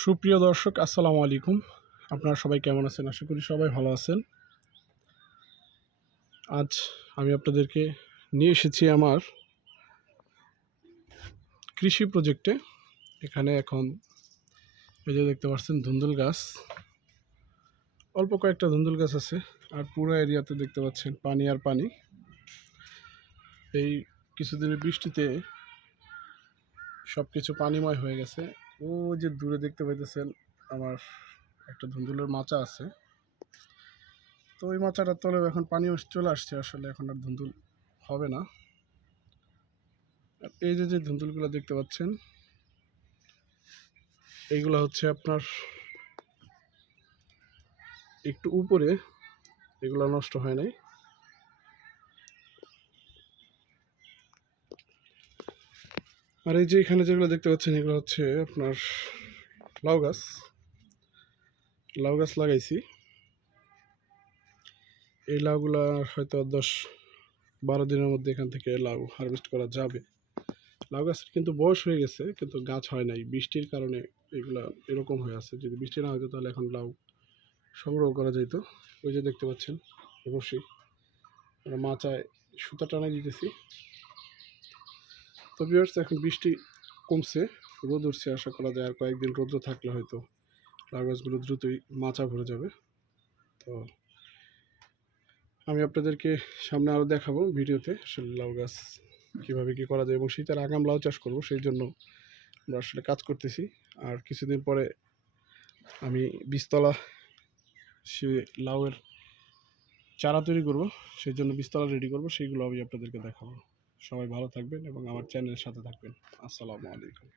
সুপ্রিয় দর্শক, আসসালামু আলাইকুম। আপনারা সবাই কেমন আছেন? আশা করি সবাই ভালো আছেন। আজ আমি আপনাদেরকে নিয়ে এসেছি আমার কৃষি প্রজেক্টে এখানে এখন এই যে দেখতে পাচ্ছেন, ধুন্দুল গাছ। অল্প কয়েকটা ধুন্দুল গাছ আছে আর পুরো এরিয়াতে দেখতে পাচ্ছেন পানি আর পানি। এই কিছুদিনের বৃষ্টিতে সব কিছু পানিময় হয়ে গেছে। ও যে দূরে দেখতে পাইতেছেন, আমার একটা ধুন্দুলের মাচা আছে। তো ওই মাচাটার তলে এখন পানি চলে আসছে, আসলে এখন আর ধুন্দুল হবে না। এই যে যে ধুন্দুলগুলো দেখতে পাচ্ছেন এইগুলো হচ্ছে আপনার একটু উপরে, এগুলো নষ্ট হয় নাই। আর এই যে এখানে যেগুলো দেখতে পাচ্ছেন, এগুলো হচ্ছে আপনার লাউ গাছ। লাউ গাছ লাগাইছি। এই লাউগুলা হয়তো দশ বারো দিনের মধ্যে এখান থেকে লাউ হারভেস্ট করা যাবে। লাউ গাছের কিন্তু বয়স হয়ে গেছে, কিন্তু গাছ হয় নাই। বৃষ্টির কারণে এগুলা এরকম হয়ে আছে। যদি বৃষ্টি না হতো তাহলে এখন লাউ সংগ্রহ করা যেত ওই যে দেখতে পাচ্ছেন অবশ্যই মাচায় সুতা টানাই দিতেছি। তো ভিউয়ার্স এখন বৃষ্টি কমছে, রোদ উঠছে, আশা করা যায় আর কয়েকদিন রোদ্র থাকলে হয়তো লাউ গাছগুলো দ্রুতই মাচা ভরে যাবে। তো আমি আপনাদেরকে সামনে আরও দেখাবো ভিডিওতে আসলে লাউ গাছ কীভাবে কী করা যায় এবং শীতের আগাম লাউ চাষ করব, সেই জন্য আমরা আসলে কাজ করতেছি। আর কিছুদিন পরে আমি বীজতলা সে লাউয়ের চারা তৈরি করব, সেই জন্য বিস্তলা রেডি করব, সেইগুলো আমি আপনাদেরকে দেখাবো। সবাই ভালো থাকবেন এবং আমার চ্যানেলের সাথে থাকবেন। আসসালামু আলাইকুম।